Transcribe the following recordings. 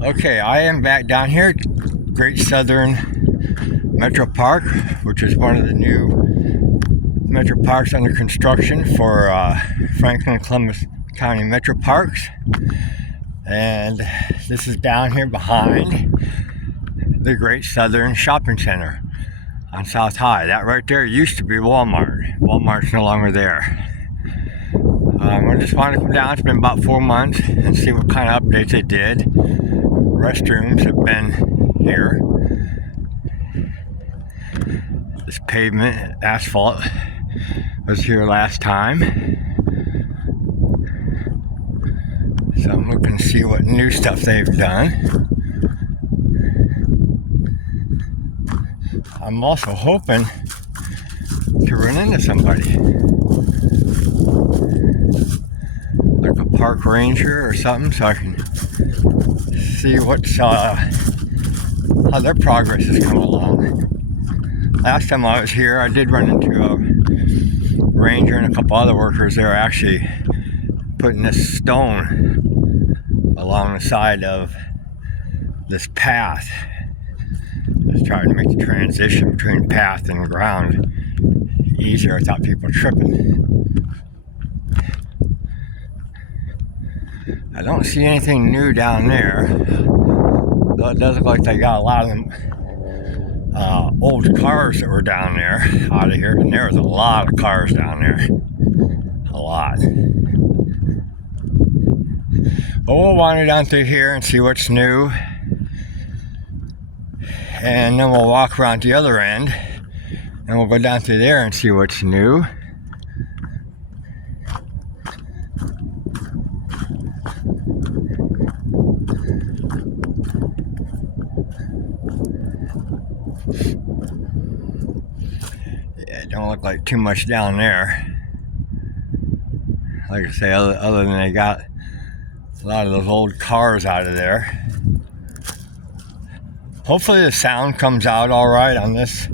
Okay, I am back down here at Great Southern Metro Park, which is one of the new metro parks under construction for Franklin and Columbus County Metro Parks. And this is down here behind the Great Southern Shopping Center on South High. That right there used to be Walmart. Walmart's no longer there. I just wanted to come down. It's been about 4 months and see what kind of updates they did. Restrooms have been here. This pavement, asphalt, was here last time. So I'm looking to see what new stuff they've done. I'm also hoping to run into somebody. Like a park ranger or something, so I can see what's how their progress is coming along. Last time I was here, I did run into a ranger and a couple other workers. They were actually putting this stone along the side of this path. Just trying to make the transition between path and ground easier without people tripping. I don't see anything new down there, though it does look like they got a lot of them old cars that were down there out of here, and there was a lot of cars down there. A lot. But we'll wander down through here and see what's new, and then we'll walk around the other end and we'll go down through there and see what's new. Yeah, it don't look like too much down there. Like I say, other than they got a lot of those old cars out of there. Hopefully the sound comes out all right on this.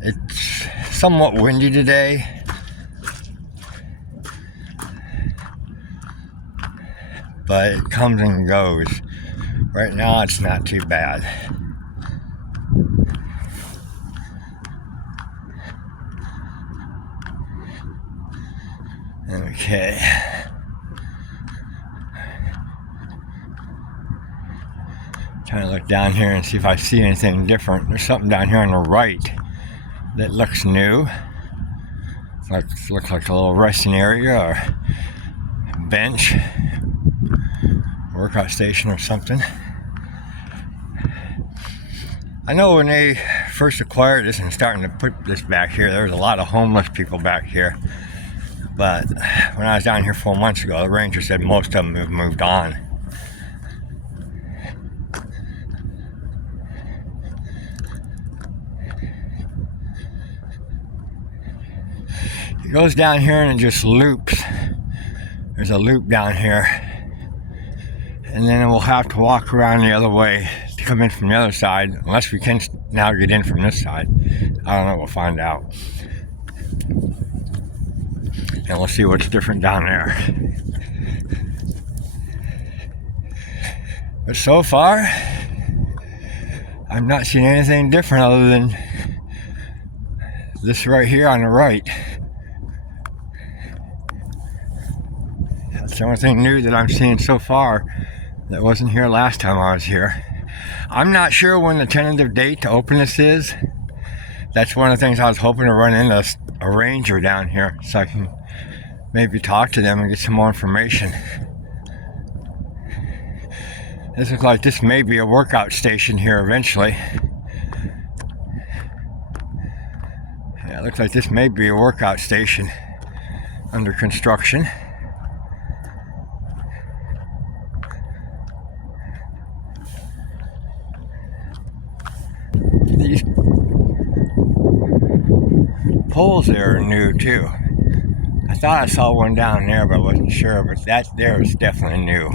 It's somewhat windy today. But it comes and goes. Right now it's not too bad. Okay. Trying to look down here and see if I see anything different. There's something down here on the right that looks new. Looks like a little resting area or bench, workout station or something. I know when they first acquired this and starting to put this back here, there was a lot of homeless people back here. But when I was down here 4 months ago, the ranger said most of them have moved on. It goes down here and it just loops. There's a loop down here. And then we'll have to walk around the other way to come in from the other side, unless we can now get in from this side. I don't know, we'll find out. And we'll see what's different down there. But so far, I'm not seeing anything different other than this right here on the right. That's the only thing new that I'm seeing so far that wasn't here last time I was here. I'm not sure when the tentative date to open this is. That's one of the things I was hoping to run into a ranger down here so I can maybe talk to them and get some more information. This looks like this may be a workout station here eventually. Yeah, it looks like this may be a workout station under construction. These poles there are new too. I thought I saw one down there, but I wasn't sure. But that there is definitely new.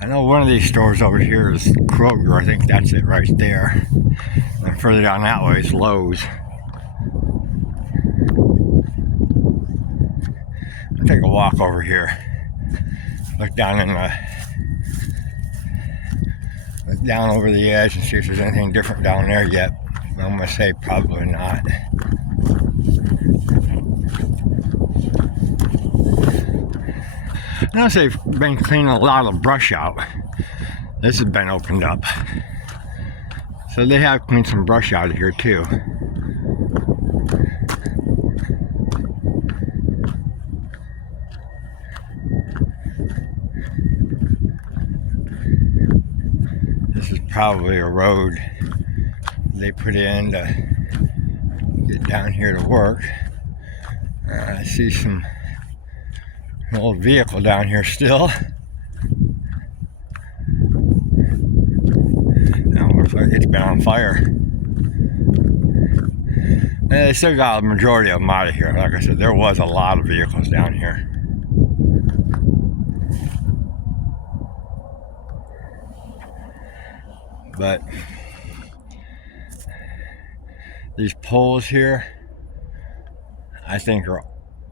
I know one of these stores over here is Kroger. I think that's it right there. And further down that way is Lowe's. I'll take a walk over here. Look down in the down over the edge and see if there's anything different down there yet. I'm gonna say probably not. I notice they've been cleaning a lot of brush out. This has been opened up. So they have cleaned some brush out of here too. This is probably a road they put in to get down here to work. I see an old vehicle down here still. Now it looks like it's been on fire. And they still got a majority of them out of here. Like I said, there was a lot of vehicles down here. But these poles here, I think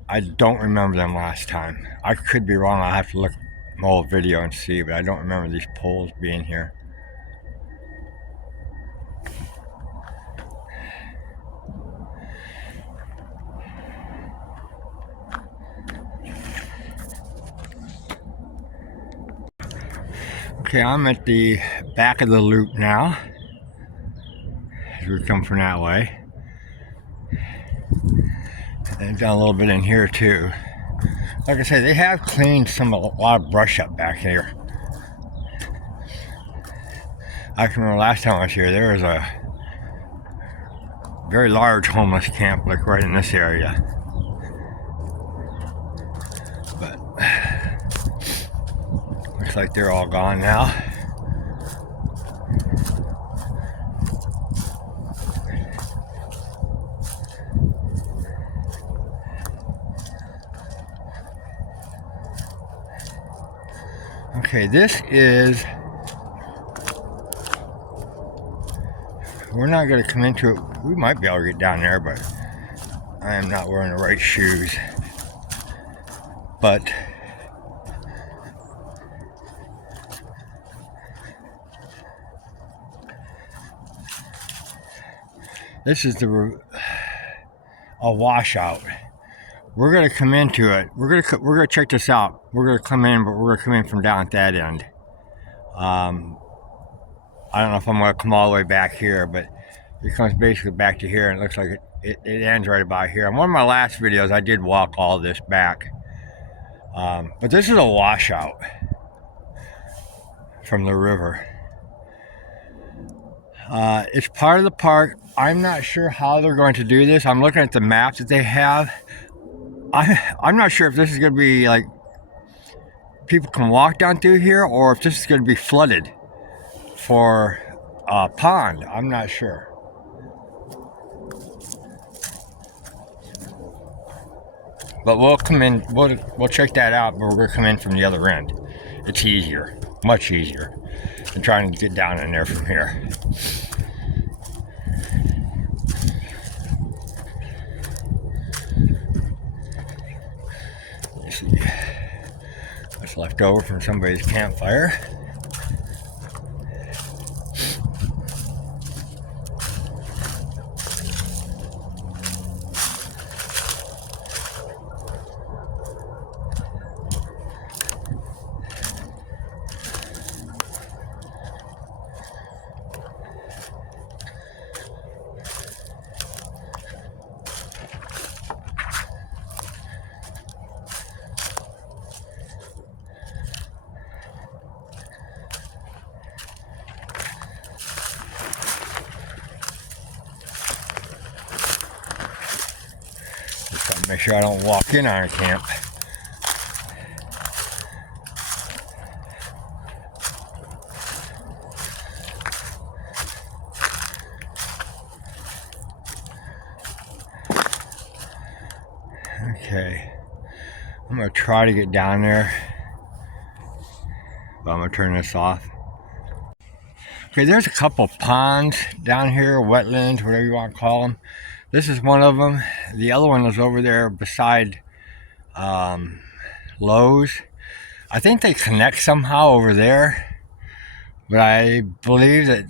I don't remember them last time. I could be wrong. I'll have to look at my old video and see, but I don't remember these poles being here. Okay, I'm at the back of the loop now, as we come from that way. And done a little bit in here too. Like I said, they have cleaned a lot of brush up back here. I can remember last time I was here, there was a very large homeless camp, like right in this area. But looks like they're all gone now. Okay, this is, we're not going to come into it. We might be able to get down there, but I am not wearing the right shoes. But this is a washout. We're gonna come into it. We're gonna check this out. We're gonna come in, but we're gonna come in from down at that end. I don't know if I'm gonna come all the way back here, but it comes basically back to here, and it looks like it ends right about here. On one of my last videos, I did walk all this back, but this is a washout from the river. It's part of the park. I'm not sure how they're going to do this. I'm looking at the map that they have. I'm not sure if this is going to be like people can walk down through here, or if this is going to be flooded for a pond. I'm not sure. But we'll come in. We'll check that out. But we're going to come in from the other end. It's easier, much easier than trying to get down in there from here. What's left over from somebody's campfire. Make sure I don't walk in on a camp. Okay, I'm gonna try to get down there But I'm gonna turn this off. Okay, there's a couple ponds down here, wetlands, whatever you want to call them. This is one of them. The other one is over there beside Lowe's. I think they connect somehow over there, but I believe that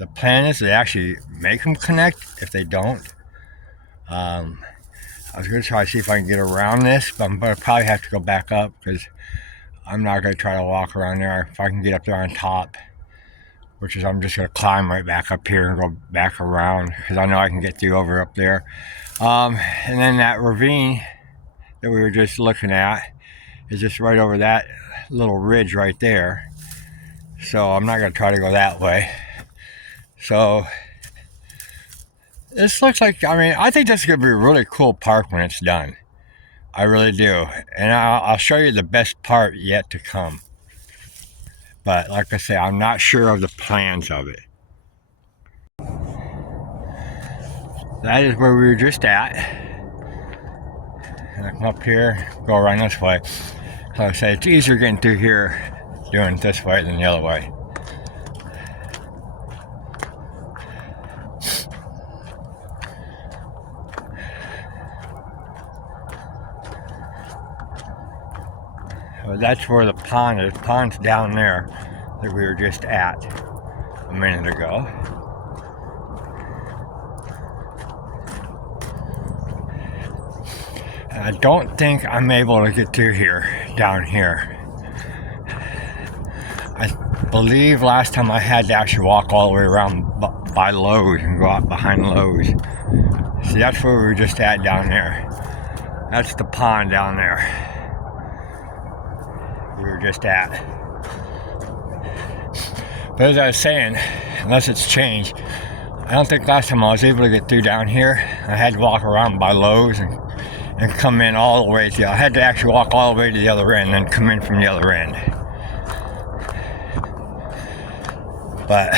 the plan is to actually make them connect if they don't. I was going to try to see if I can get around this, but I'm going to probably have to go back up because I'm not going to try to walk around there. If I can get up there on top, which is I'm just going to climb right back up here and go back around because I know I can get through over up there. And then that ravine that we were just looking at is just right over that little ridge right there. So I'm not going to try to go that way. So this looks like, I mean, I think this is going to be a really cool park when it's done. I really do. And I'll show you the best part yet to come. But like I say, I'm not sure of the plans of it. That is where we were just at. And I come up here, go around this way. So I say it's easier getting through here doing it this way than the other way. So that's where the pond is. The pond's down there that we were just at a minute ago. And I don't think I'm able to get through here, down here. I believe last time I had to actually walk all the way around by Lowe's and go out behind Lowe's. See, that's where we were just at down there. That's the pond down there we were just at. But as I was saying, unless it's changed, I don't think last time I was able to get through down here. I had to walk around by Lowe's and come in all the way to, I had to actually walk all the way to the other end and then come in from the other end. But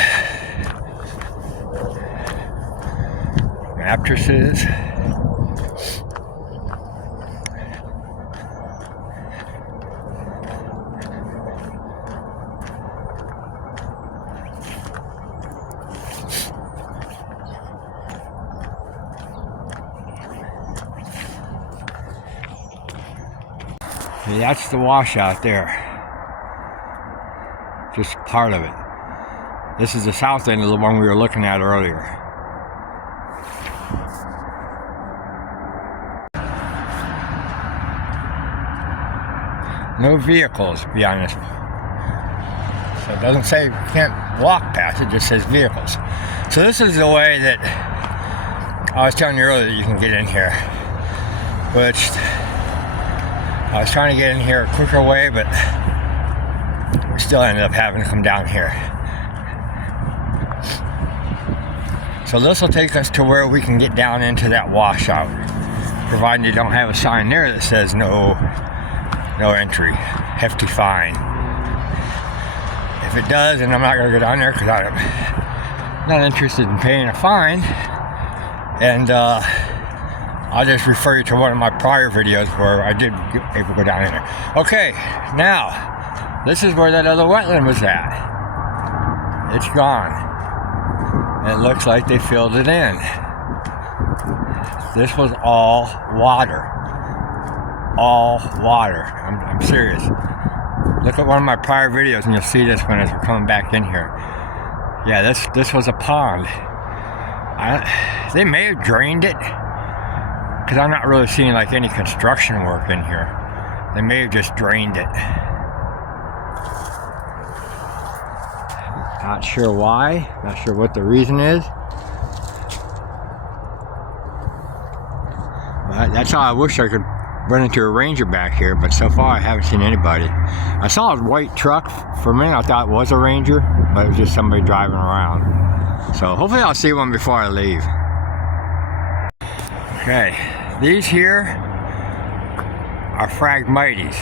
mattresses. That's the washout there. Just part of it. This is the south end of the one we were looking at earlier. No vehicles beyond this. So it doesn't say you can't walk past, it just says vehicles. So this is the way that I was telling you earlier that you can get in here. Which I was trying to get in here a quicker way, but we still ended up having to come down here. So this will take us to where we can get down into that washout, provided you don't have a sign there that says no entry, hefty fine. If it does, then I'm not going to go down there because I'm not interested in paying a fine. And I'll just refer you to one of my prior videos where I did get able to go down in there. Okay, now, this is where that other wetland was at. It's gone. It looks like they filled it in. This was all water. All water. I'm serious. Look at one of my prior videos and you'll see this when we're coming back in here. Yeah, this was a pond. They may have drained it, because I'm not really seeing like any construction work in here. They may have just drained it. Not sure why. Not sure what the reason is. But that's how I wish I could run into a ranger back here, but so far I haven't seen anybody. I saw a white truck. For a minute I thought it was a ranger, but it was just somebody driving around. So hopefully I'll see one before I leave. Okay, these here are Phragmites.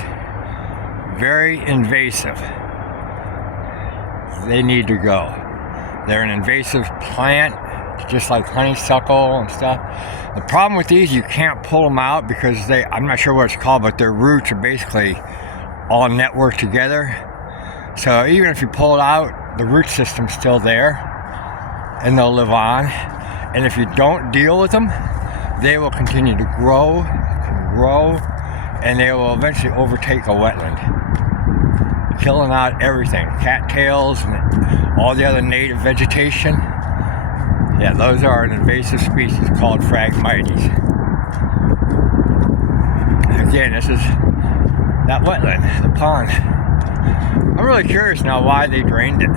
Very invasive. They need to go. They're an invasive plant, just like honeysuckle and stuff. The problem with these, you can't pull them out because I'm not sure what it's called, but their roots are basically all networked together. So even if you pull it out, the root system's still there, and they'll live on. And if you don't deal with them, they will continue to grow, and they will eventually overtake a wetland, killing out everything, cattails and all the other native vegetation. Yeah, those are an invasive species called Phragmites. Again, this is that wetland, the pond. I'm really curious now why they drained it.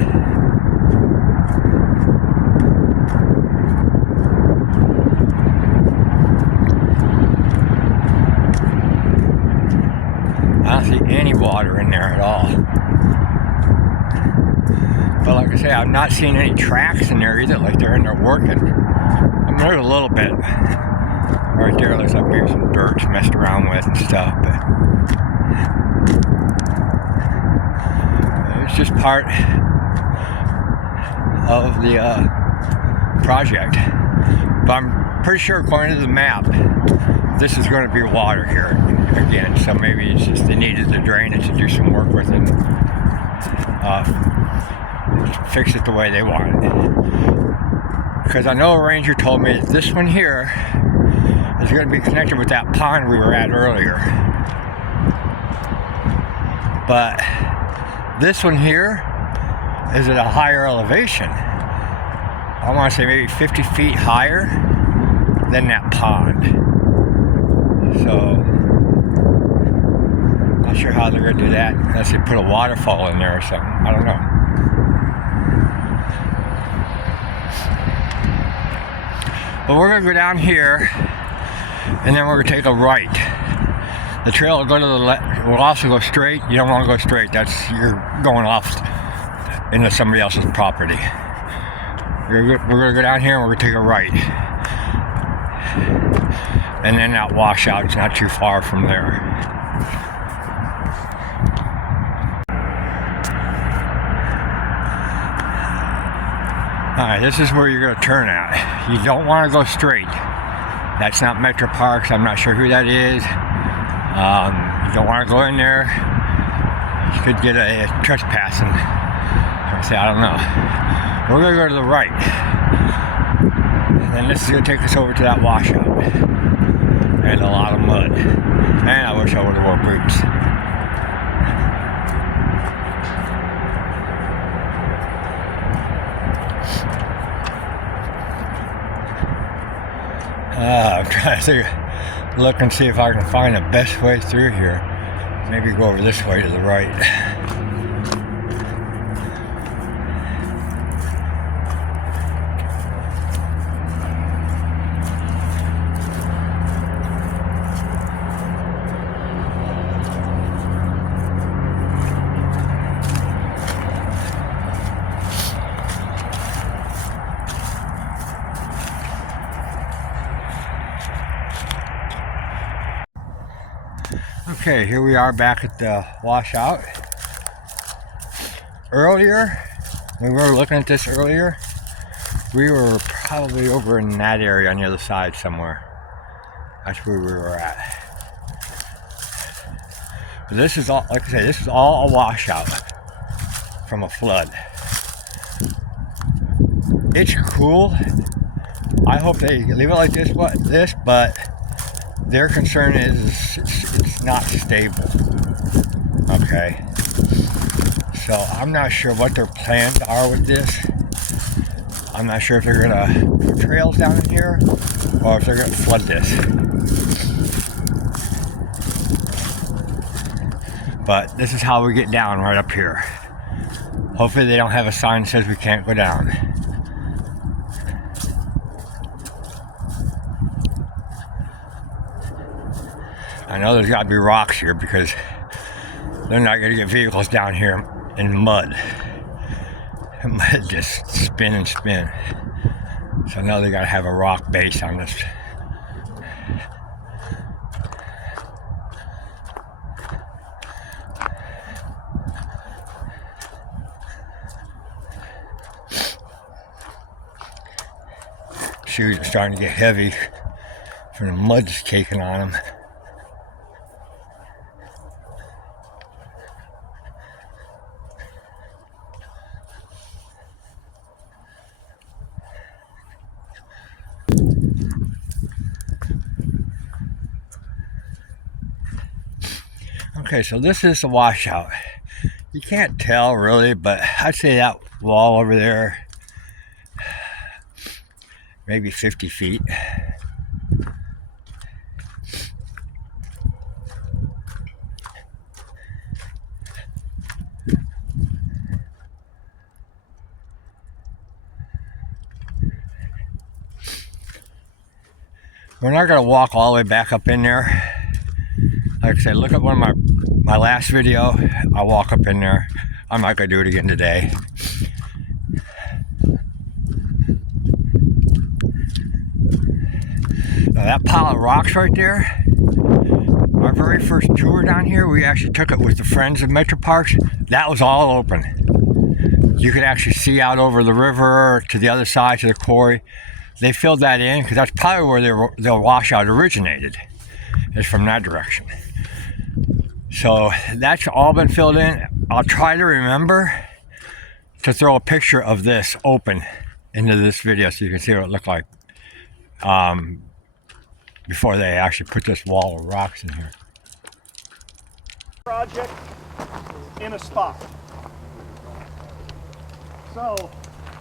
I don't see any water in there at all. But like I say, I'm not seeing any tracks in there either, like they're in there working. I mean, there's a little bit. Right there looks like maybe some dirt messed around with and stuff, but it's just part of the project. But I'm pretty sure according to the map, this is going to be water here again, so maybe it's just they needed the drainage to do some work with it, fix it the way they wanted it. Because I know a ranger told me that this one here is going to be connected with that pond we were at earlier. But this one here is at a higher elevation. I want to say maybe 50 feet higher than that pond. So, not sure how they're going to do that unless they put a waterfall in there or something. I don't know. But we're going to go down here, and then we're going to take a right. The trail will go to the left. Will also go straight. You don't want to go straight. You're going off into somebody else's property. We're going to go down here, and we're going to take a right. And then that washout is not too far from there. Alright, this is where you're going to turn at. You don't want to go straight. That's not Metro Parks. I'm not sure who that is. You don't want to go in there. You could get a trespassing. I don't know. We're going to go to the right. And then this is going to take us over to that washout. And a lot of mud. And I wish I would have wore boots. I'm trying to look and see if I can find the best way through here. Maybe go over this way to the right. Okay, here we are back at the washout. Earlier, when we were looking at this earlier, we were probably over in that area on the other side somewhere. That's where we were at. But this is all, like I say, this is all a washout from a flood. It's cool. I hope they leave it like this, but their concern is it's not stable. Okay. So I'm not sure what their plans are with this. I'm not sure if they're gonna put trails down in here or if they're gonna flood this. But this is how we get down, right up here. Hopefully they don't have a sign that says we can't go down. I know there's got to be rocks here because they're not going to get vehicles down here in mud. And mud just spin and spin. So I know they got to have a rock base on this. Shoes are starting to get heavy from the mud just caking on them. Okay, so this is the washout. You can't tell really, but I'd say that wall over there, maybe 50 feet. We're not going to walk all the way back up in there. Like I said, look at one of my last video. I'll walk up in there. I'm not going to do it again today. Now that pile of rocks right there, our very first tour down here, we actually took it with the Friends of Metro Parks. That was all open. You could actually see out over the river to the other side to the quarry. They filled that in because that's probably where their washout originated, is from that direction. So that's all been filled in. I'll try to remember to throw a picture of this open into this video so you can see what it looked like before they actually put this wall of rocks in here. Project in a spot. So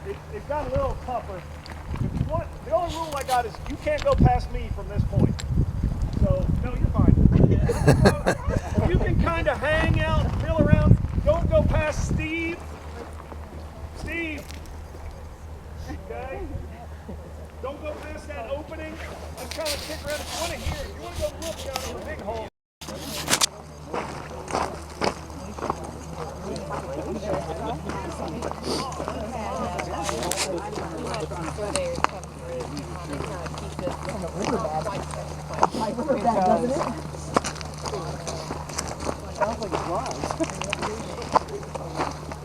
it got a little tougher. The only rule I got is you can't go past me from this point. So, no, you're fine. You can kind of hang out, mill around. Don't go past Steve. Steve. Okay? Don't go past that opening. Just kind of kick around. If you want to hear, you want to go look down in the big hole.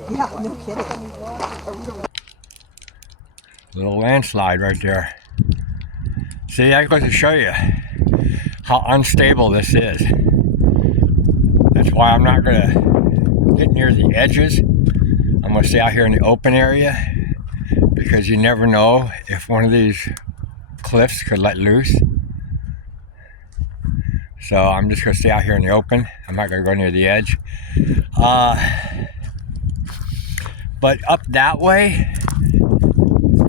Yeah, no kidding. Little landslide right there. See, I got to show you how unstable this is. That's why I'm not going to get near the edges. I'm going to stay out here in the open area because you never know if one of these cliffs could let loose. So I'm just going to stay out here in the open. I'm not going to go near the edge. But up that way,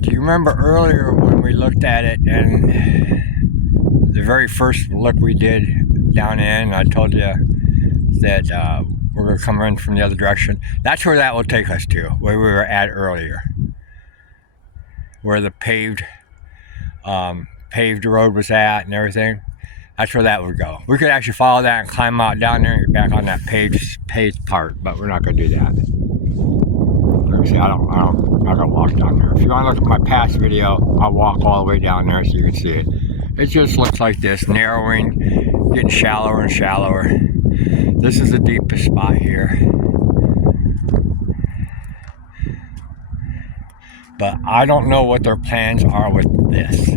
do you remember earlier when we looked at it and the very first look we did down in, I told you that we're going to come in from the other direction. That's where that will take us to, where we were at earlier. Where the paved road was at and everything. That's where that would go. We could actually follow that and climb out down there and get back on that paved part, but we're not going to do that. Like I say, I'm not going to walk down there. If you want to look at my past video, I'll walk all the way down there so you can see it. It just looks like this, narrowing, getting shallower and shallower. This is the deepest spot here. But I don't know what their plans are with this.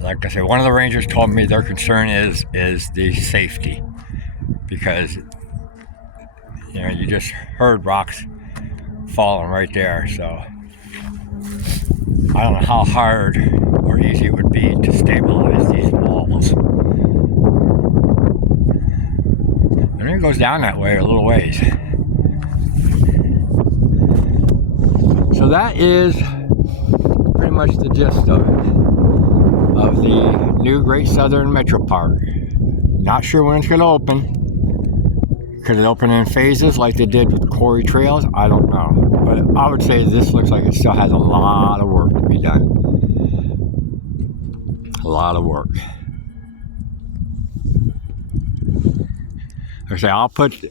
Like I said, one of the rangers told me their concern is the safety. Because, you know, you just heard rocks falling right there. So I don't know how hard or easy it would be to stabilize these walls. And it goes down that way a little ways. So that is pretty much the gist of it. Of the new Great Southern Metro Park. Not sure when it's going to open. Could it open in phases like they did with Quarry Trails? I don't know. But I would say this looks like it still has a lot of work to be done. A lot of work. Like I say, I'll put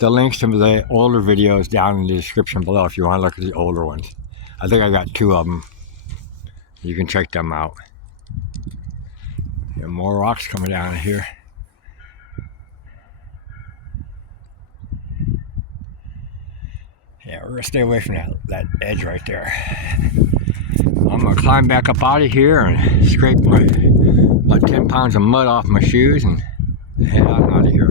the links to the older videos down in the description below if you want to look at the older ones. I think I got 2 of them. You can check them out. Yeah, more rocks coming down here. Yeah, we're gonna stay away from that edge right there. I'm gonna climb back up out of here and scrape about 10 pounds of mud off my shoes and head on out of here.